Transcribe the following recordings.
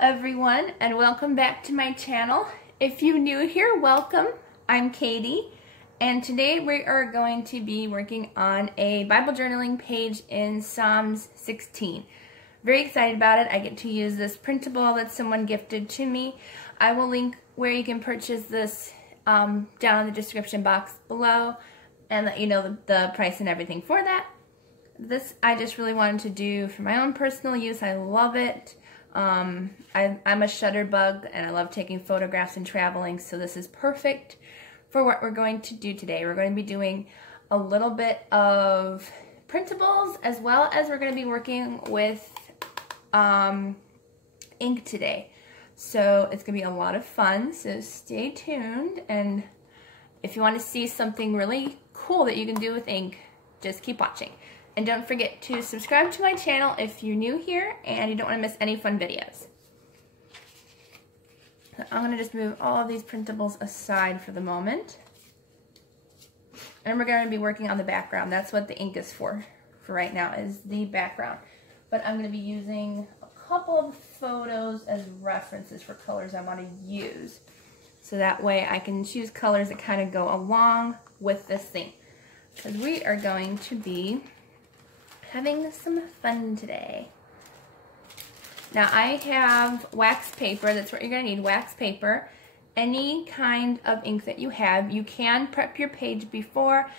everyone, and welcome back to my channel. If you're new here, welcome. I'm Katie, and today we are going to be working on a Bible journaling page in Psalms 16. Very excited about it. I get to use this printable that someone gifted to me. I will link where you can purchase this down in the description box below and let you know the price and everything for that. This I just really wanted to do for my own personal use. I love it. I'm a shutterbug and I love taking photographs and traveling, so this is perfect for what we're going to do today. We're going to be doing a little bit of printables as well as we're going to be working with ink today. So it's going to be a lot of fun, so stay tuned, and if you want to see something really cool that you can do with ink, just keep watching. And don't forget to subscribe to my channel if you're new here and you don't want to miss any fun videos. So I'm going to just move all of these printables aside for the moment. And we're going to be working on the background. That's what the ink is for right now, is the background. But I'm going to be using a couple of photos as references for colors I want to use. So that way I can choose colors that kind of go along with this thing. Because we are going to be having some fun today. Now I have wax paper. That's what you're going to need, wax paper. Any kind of ink that you have. You can prep your page before.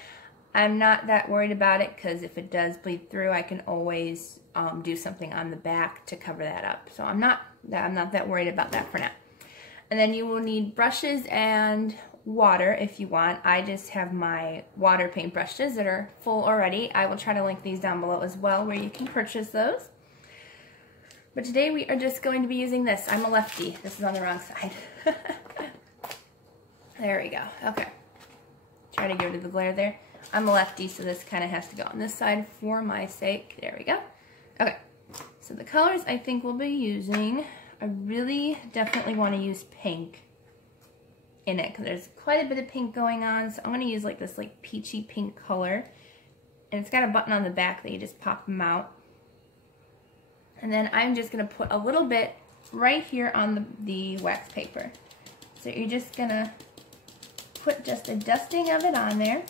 I'm not that worried about it because if it does bleed through, I can always do something on the back to cover that up. So I'm not that worried about that for now. And then you will need brushes and water if you want. I just have my water paint brushes that are full already. I will try to link these down below as well where you can purchase those. But today we are just going to be using this. I'm a lefty. This is on the wrong side. There we go. Okay. Try to get rid of the glare there. I'm a lefty, so this kind of has to go on this side for my sake. There we go. Okay. So the colors I think we'll be using, I really definitely want to use pink in it because there's quite a bit of pink going on, so I'm going to use like this like peachy pink color, and it's got a button on the back that you just pop them out. And then I'm just going to put a little bit right here on the wax paper. So you're just going to put just a dusting of it on there.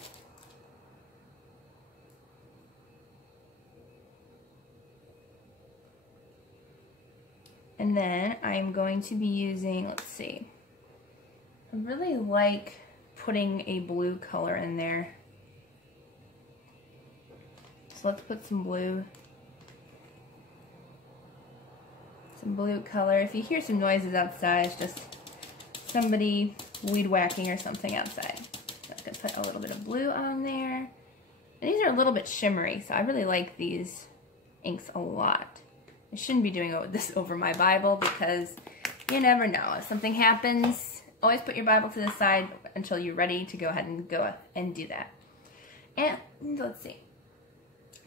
And then I'm going to be using, let's see, I really like putting a blue color in there. So let's put some blue. Some blue color. If you hear some noises outside, it's just somebody weed whacking or something outside. So I'm going to put a little bit of blue on there. And these are a little bit shimmery, so I really like these inks a lot. I shouldn't be doing this over my Bible because you never know. If something happens, always put your Bible to the side until you're ready to go ahead and go and do that. And let's see.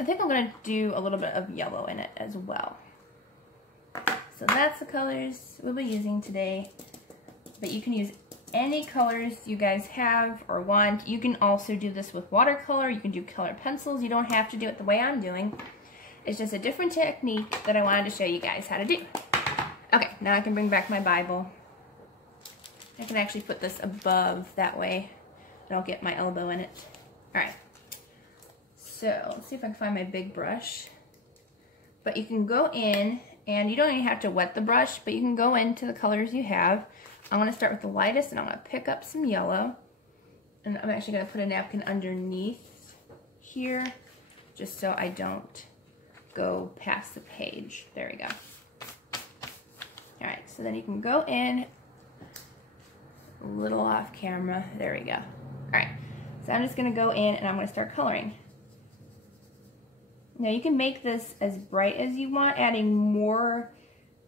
I think I'm going to do a little bit of yellow in it as well. So that's the colors we'll be using today. But you can use any colors you guys have or want. You can also do this with watercolor. You can do color pencils. You don't have to do it the way I'm doing. It's just a different technique that I wanted to show you guys how to do. Okay, now I can bring back my Bible. I can actually put this above, that way I don't get my elbow in it. Alright, so let's see if I can find my big brush. But you can go in, and you don't even have to wet the brush, but you can go into the colors you have. I'm going to start with the lightest, and I'm going to pick up some yellow. And I'm actually going to put a napkin underneath here, just so I don't go past the page. There we go. Alright, so then you can go in a little off camera. There we go. Alright, so I'm just going to go in and I'm going to start coloring. Now you can make this as bright as you want. Adding more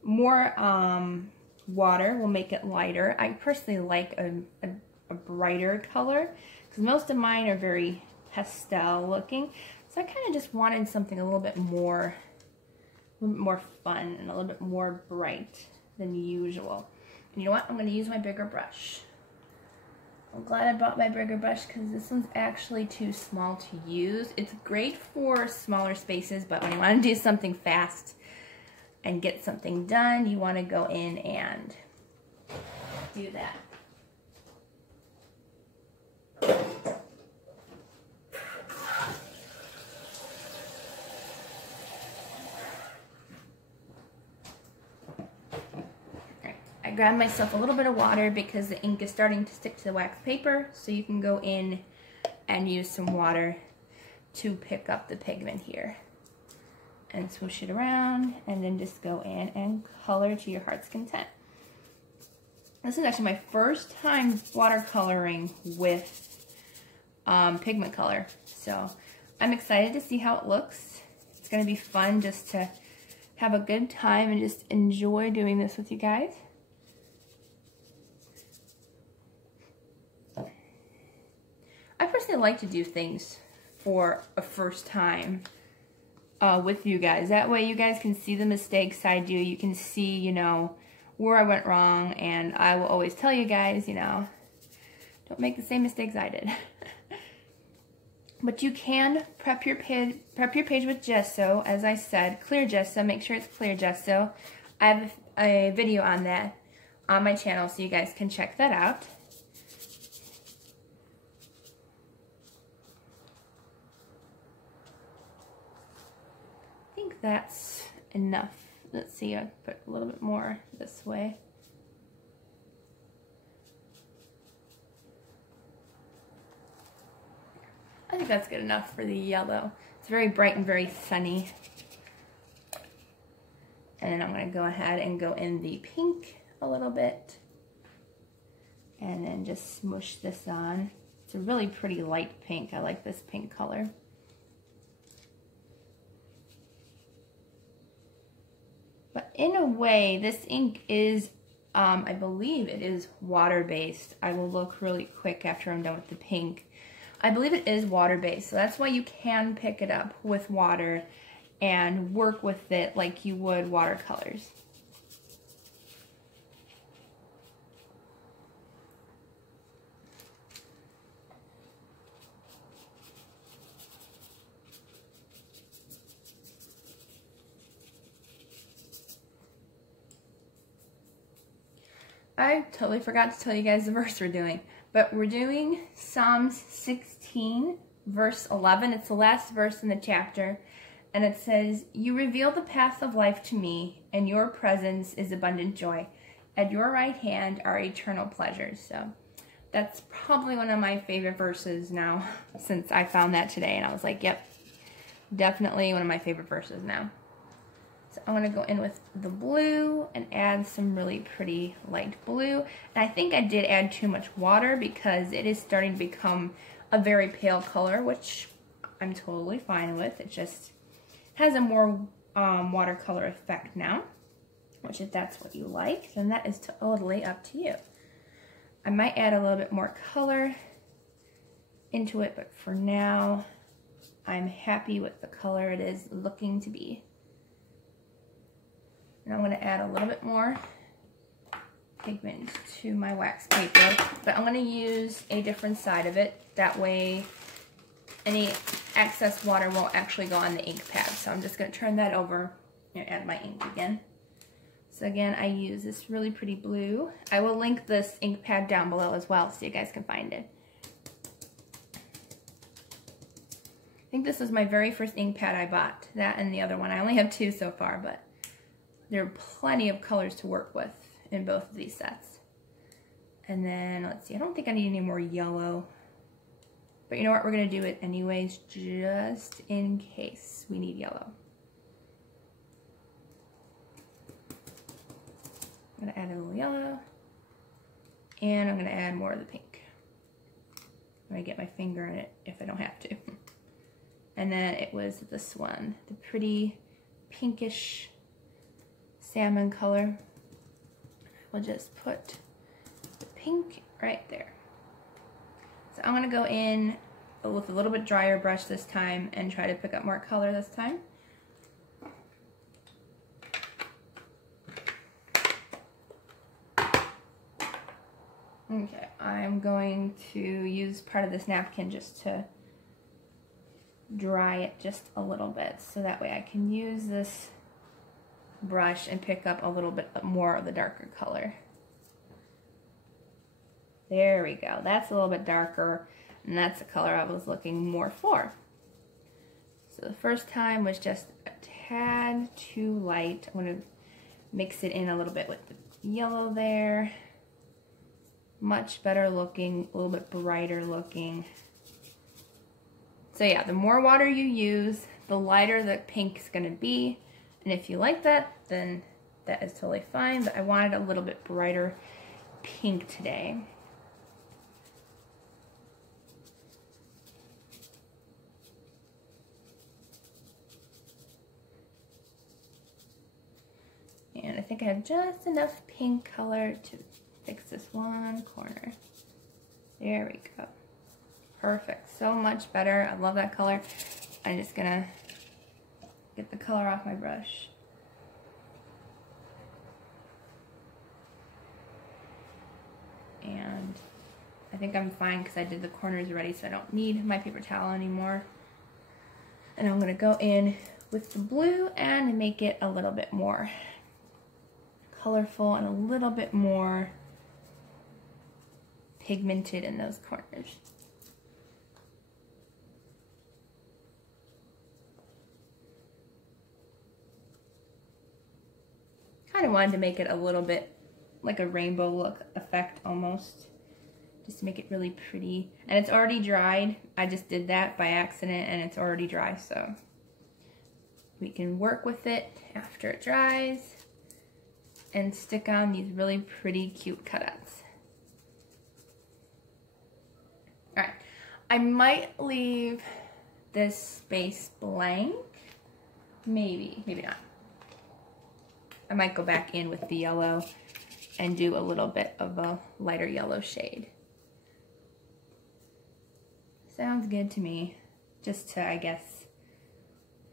water will make it lighter. I personally like a brighter color because most of mine are very pastel looking. So I kind of just wanted something a little bit more fun and a little bit more bright than usual. And you know what? I'm going to use my bigger brush. I'm glad I bought my bigger brush because this one's actually too small to use. It's great for smaller spaces, but when you want to do something fast and get something done, you want to go in and do that. I grabbed myself a little bit of water because the ink is starting to stick to the wax paper, so you can go in and use some water to pick up the pigment here. And swoosh it around, and then just go in and color to your heart's content. This is actually my first time watercoloring with pigment color, so I'm excited to see how it looks. It's going to be fun just to have a good time and just enjoy doing this with you guys. I personally like to do things for a first time with you guys. That way you guys can see the mistakes I do. You can see, you know, where I went wrong, and I will always tell you guys, you know, don't make the same mistakes I did. But you can prep your page with gesso, as I said, clear gesso. Make sure it's clear gesso. I have a video on that on my channel, so you guys can check that out. I think that's enough. Let's see, I put a little bit more this way. I think that's good enough for the yellow. It's very bright and very sunny. And then I'm going to go ahead and go in the pink a little bit. And then just smush this on. It's a really pretty light pink. I like this pink color. But in a way, this ink is, I believe it is water-based. I will look really quick after I'm done with the pink. I believe it is water-based, so that's why you can pick it up with water and work with it like you would watercolors. I totally forgot to tell you guys the verse we're doing, but we're doing Psalms 16, verse 11. It's the last verse in the chapter, and it says, "You reveal the path of life to me, and your presence is abundant joy. At your right hand are eternal pleasures." So that's probably one of my favorite verses now, since I found that today, and I was like, yep, definitely one of my favorite verses now. So I'm going to go in with the blue and add some really pretty light blue. And I think I did add too much water because it is starting to become a very pale color, which I'm totally fine with. It just has a more watercolor effect now, which if that's what you like, then that is totally up to you. I might add a little bit more color into it, but for now, I'm happy with the color it is looking to be. And I'm going to add a little bit more pigment to my wax paper, but I'm going to use a different side of it. That way any excess water won't actually go on the ink pad. So I'm just going to turn that over and add my ink again. So again, I use this really pretty blue. I will link this ink pad down below as well so you guys can find it. I think this was my very first ink pad I bought, that and the other one. I only have two so far, but there are plenty of colors to work with in both of these sets. And then, let's see, I don't think I need any more yellow. But you know what, we're going to do it anyways, just in case we need yellow. I'm going to add a little yellow. And I'm going to add more of the pink. I'm going to get my finger in it if I don't have to. And then it was this one, the pretty pinkish salmon color. We'll just put the pink right there. So I'm going to go in with a little bit drier brush this time and try to pick up more color this time. Okay, I'm going to use part of this napkin just to dry it just a little bit, so that way I can use this brush and pick up a little bit more of the darker color. There we go. That's a little bit darker, and that's the color I was looking more for. So the first time was just a tad too light. I'm going to mix it in a little bit with the yellow there. Much better looking, a little bit brighter looking. So yeah, the more water you use, the lighter the pink's going to be. And if you like that, then that is totally fine. But I wanted a little bit brighter pink today. And I think I have just enough pink color to fix this one corner. There we go. Perfect. So much better. I love that color. I'm just gonna get the color off my brush. And I think I'm fine because I did the corners already, so I don't need my paper towel anymore. And I'm gonna go in with the blue and make it a little bit more colorful and a little bit more pigmented in those corners. Kind of wanted to make it a little bit like a rainbow look effect almost, just to make it really pretty. And it's already dried. I just did that by accident and it's already dry, so we can work with it after it dries and stick on these really pretty cute cutouts. All right, I might leave this space blank. Maybe, maybe not. I might go back in with the yellow and do a little bit of a lighter yellow shade. Sounds good to me. Just to, I guess,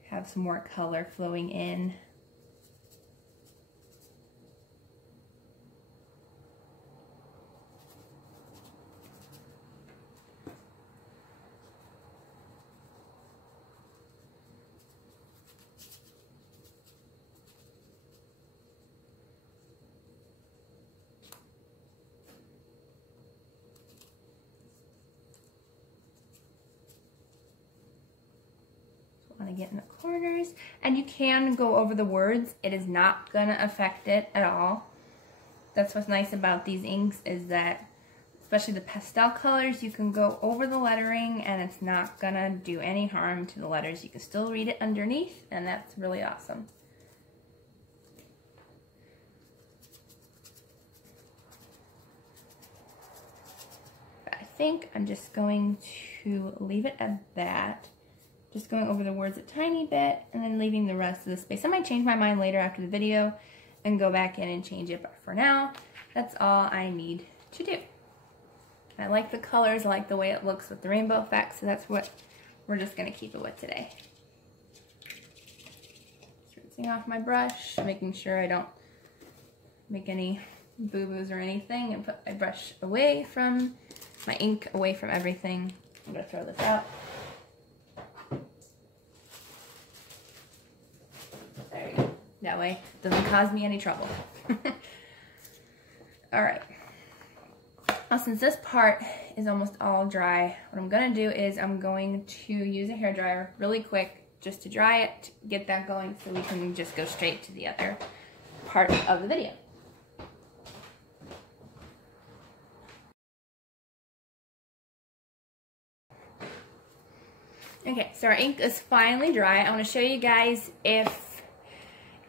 have some more color flowing in. Want to get in the corners, and you can go over the words. It is not gonna affect it at all. That's what's nice about these inks, is that especially the pastel colors, you can go over the lettering and it's not gonna do any harm to the letters. You can still read it underneath, and that's really awesome. But I think I'm just going to leave it at that. Just going over the words a tiny bit and then leaving the rest of the space. I might change my mind later after the video and go back in and change it, but for now, that's all I need to do. I like the colors, I like the way it looks with the rainbow effect, so that's what we're just gonna keep it with today. Just rinsing off my brush, making sure I don't make any boo-boos or anything, and put my brush away from, my ink away from everything. I'm gonna throw this out. There you go. That way it doesn't cause me any trouble. Alright. Now since this part is almost all dry, what I'm going to do is I'm going to use a hairdryer really quick just to dry it, to get that going, so we can just go straight to the other part of the video. Okay, so our ink is finally dry. I want to show you guys if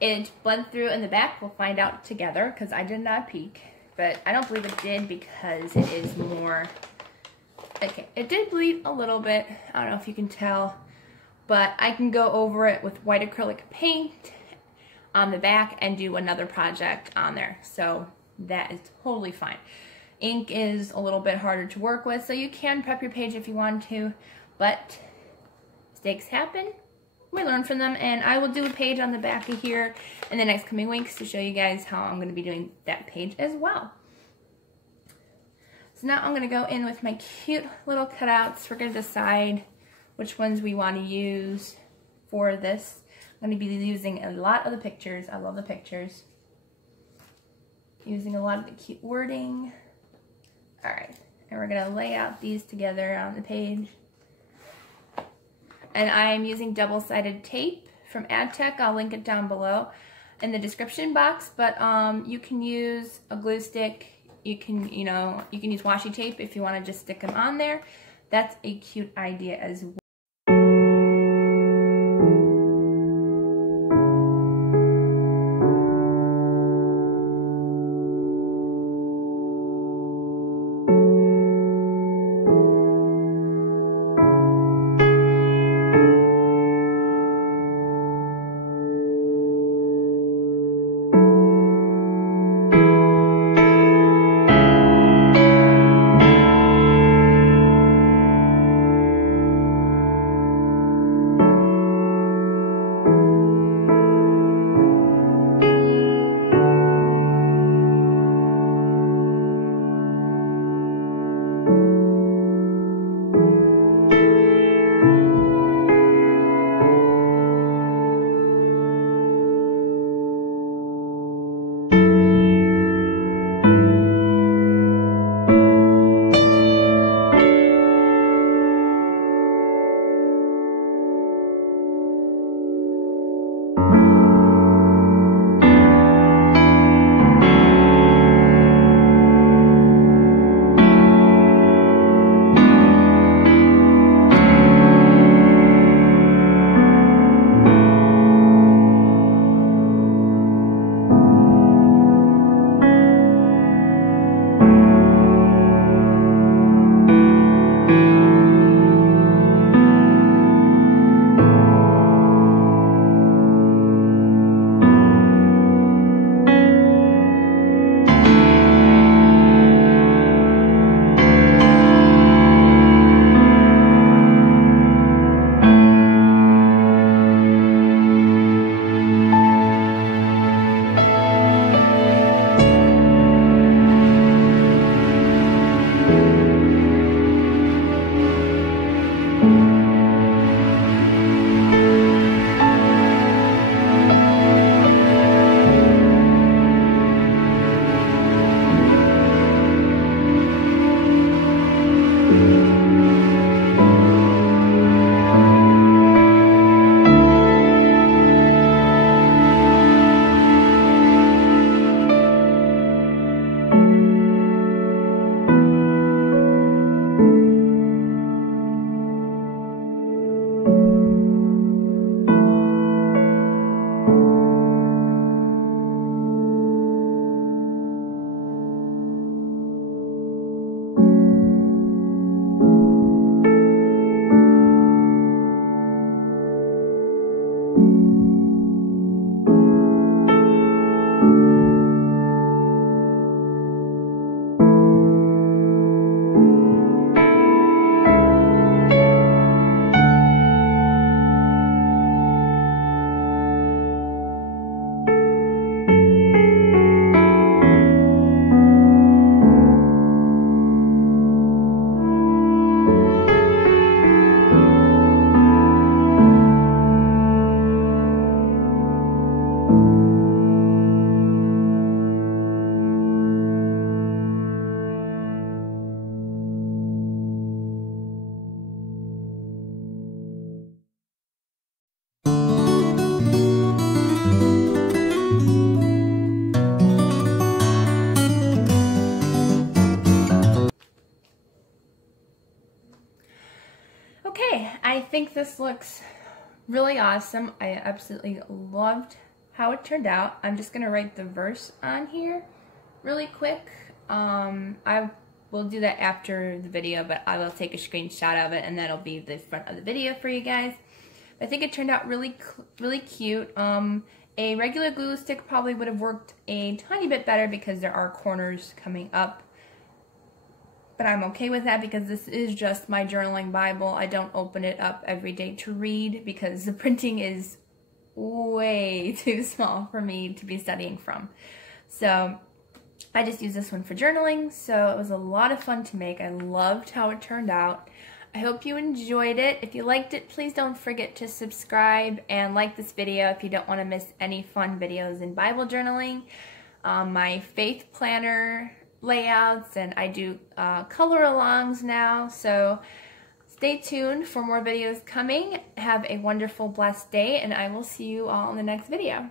it bled through in the back. We'll find out together because I did not peek, but I don't believe it did because it is more, okay, it did bleed a little bit. I don't know if you can tell, but I can go over it with white acrylic paint on the back and do another project on there. So that is totally fine. Ink is a little bit harder to work with, so you can prep your page if you want to, but mistakes happen. We learn from them, and I will do a page on the back of here in the next coming weeks to show you guys how I'm going to be doing that page as well. So now I'm going to go in with my cute little cutouts. We're going to decide which ones we want to use for this. I'm going to be using a lot of the pictures. I love the pictures. Using a lot of the cute wording. Alright, and we're going to lay out these together on the page. And I'm using double-sided tape from AdTech. I'll link it down below in the description box, but you can use a glue stick. You can use washi tape if you want to just stick them on there. That's a cute idea as well. I think this looks really awesome. I absolutely loved how it turned out. I'm just gonna write the verse on here really quick. I will do that after the video, but I will take a screenshot of it and that'll be the front of the video for you guys. I think it turned out really cute. A regular glue stick probably would have worked a tiny bit better because there are corners coming up. But I'm okay with that because this is just my journaling Bible. I don't open it up every day to read because the printing is way too small for me to be studying from. So I just use this one for journaling. So it was a lot of fun to make. I loved how it turned out. I hope you enjoyed it. If you liked it, please don't forget to subscribe and like this video if you don't want to miss any fun videos in Bible journaling, my faith planner layouts, and I do color alongs now. So stay tuned for more videos coming. Have a wonderful, blessed day, and I will see you all in the next video.